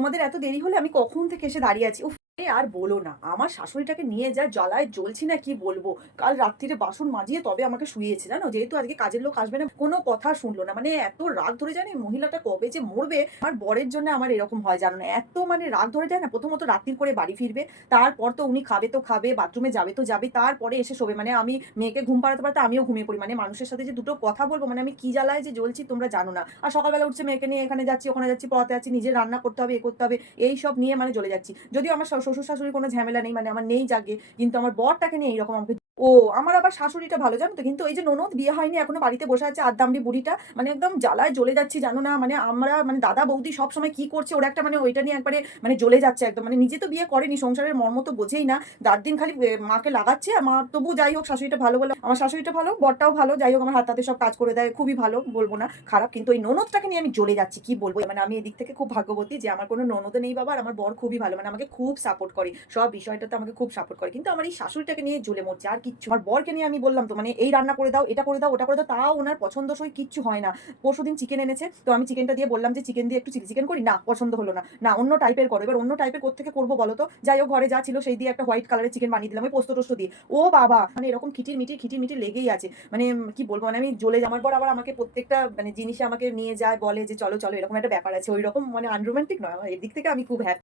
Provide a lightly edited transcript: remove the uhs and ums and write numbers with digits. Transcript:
তোমাদের এত দেরি হলে আমি কখন থেকে এসে দাঁড়িয়ে আছি। উফ! আর বলো না, আমার শাশুড়িটাকে নিয়ে যা জ্বালায় জ্বলছি না কি বলবো। কাল রাত্তিরে বাসন মাজিয়ে তবে আমাকে শুইয়েছে জানো, যেহেতু আজকে কাজের লোক আসবে না, কোনো কথা শুনলো না। মানে এত রাগ ধরে যায় না, এই মহিলাটা কবে যে মরবে। আমার বরের জন্য আমার এরকম হয় জানো না, এত মানে রাগ ধরে যায় না। প্রথমত রাত্রির করে বাড়ি ফিরবে, তারপর তো উনি খাবে তো খাবে, বাথরুমে যাবে তো যাবে, তারপরে এসে শোবে। মানে আমি মেয়েকে ঘুম পাড়াতে পারতে আমিও ঘুমিয়ে পড়ি। মানে মানুষের সাথে যে দুটো কথা বলবো, মানে আমি কি জ্বালায় যে জ্বলছি তোমরা জানো না। আর সকালবেলা উঠছে মেয়েকে নিয়ে এখানে যাচ্ছি ওখানে যাচ্ছি, পড়াতে যাচ্ছি, নিজে রান্না করতে হবে এ করতে হবে, এই সব নিয়ে মানে চলে যাচ্ছি। যদিও আমার শ্বশুর শাশুড়ির কোনো ঝামেলা নেই, মানে আমার নেই জাগে, কিন্তু আমার বরটাকে নিয়ে এইরকম আমাকে। ও আমার আবার শাশুড়িটা ভালো জানো তো, কিন্তু এই যে ননদ বিয়ে হয়নি এখনো বাড়িতে বসে আছে আদ্দামড়ি বুড়িটা, মানে একদম জ্বালায় জ্বলে যাচ্ছি জানো না। মানে আমরা মানে দাদা বৌদি সব সময় কি করছে ওরা একটা মানে ওইটা নিয়ে একবারে মানে জ্বলে যাচ্ছে একদম। মানে নিজে তো বিয়ে করেনি, সংসারের মর্ম তো বোঝেই না। রাত দিন খালি মাকে লাগাচ্ছে। আমার তবু যাই হোক শাশুড়িটা ভালো বলে, আমার শাশুড়িটা ভালো, বরটাও ভালো, যাই হোক আমার হাত হাতে সব কাজ করে দেয়, খুবই ভালো, বলবো না খারাপ। কিন্তু ওই ননদটাকে নিয়ে আমি জ্বলে যাচ্ছি কি বলবো। মানে আমি এদিক থেকে খুব ভাগ্যবতী যে আমার কোনো ননদ নেই বাবা, আর আমার বর খুবই ভালো, মানে আমাকে খুব সাপোর্ট করে, সব বিষয়টাতে আমাকে খুব সাপোর্ট করে। কিন্তু আমার এই শাশুড়িটাকে নিয়ে জ্বলে মরছে আর কিচ্ছু। আমার বরকে নিয়ে আমি বললাম তো মানে এই রান্না করে দাও, এটা করে দাও, ওটা করে দাও, তাও ওনার পছন্দসই কিচ্ছু হয় না। পরশুদিন চিকেন এনেছে, তো আমি চিকেনটা দিয়ে বললাম যে চিকেন দিয়ে একটু চিলি চিকেন করি, না পছন্দ হলো না, না অন্য টাইপের করো। এবার অন্য টাইপের কোত্থেকে করবো বলো তো। যাই হোক ঘরে যা ছিল সেই দিয়ে একটা হোয়াইট কালারের চিকেন বানিয়ে দিলাম, ওই পোস্ত টোস্ত দিয়ে। ও বাবা, মানে এরকম খিটির মিটির লেগেই আছে। মানে কি বলবো, মানে আমি জ্বলে আমার পর আবার আমাকে প্রত্যেকটা মানে জিনিসে আমাকে নিয়ে যায়, বলে যে চলো চলো, এরকম একটা ব্যাপার আছে। ওই রকম মানে আনরোমান্টিক নয়, আমার এদিক থেকে আমি খুব হ্যাপি।